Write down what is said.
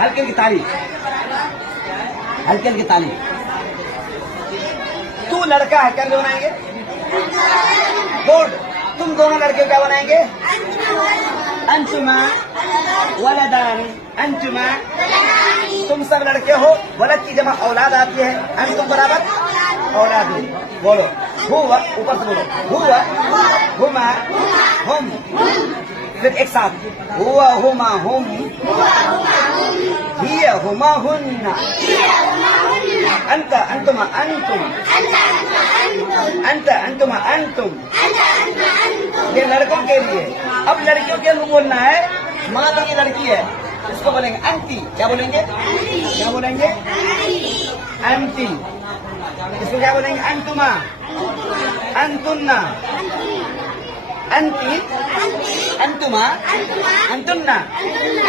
हल्के की ताली, हल्के की ताली। तू लड़का है, क्या बनाएंगे? गुड। तुम दोनों लड़के क्या बनाएंगे? अंजुमा वलदानी, अंजुमा। तुम सब लड़के हो, वलद की जमा औलाद आती है, अंतुम बराबर औलाद। बोलो हुआ, ऊपर से बोलो हुआ, हुमा, हुम। फिर एक साथ हुआ, हुमा, हुम, हिया, हुमा, हुन्ना, अंत, अंतुमा, अंतुम, अंत, अंतुमा, अंतुम। ये लड़कों के लिए। अब लड़कियों के लिए बोलना है, मान लो ये लड़की है, इसको बोलेंगे अंती। क्या बोलेंगे? क्या बोलेंगे? अंती। इसको क्या बोलेंगे? अंतुमा, अंतुन्ना, अंती, अंतुमा, अंतुन्ना।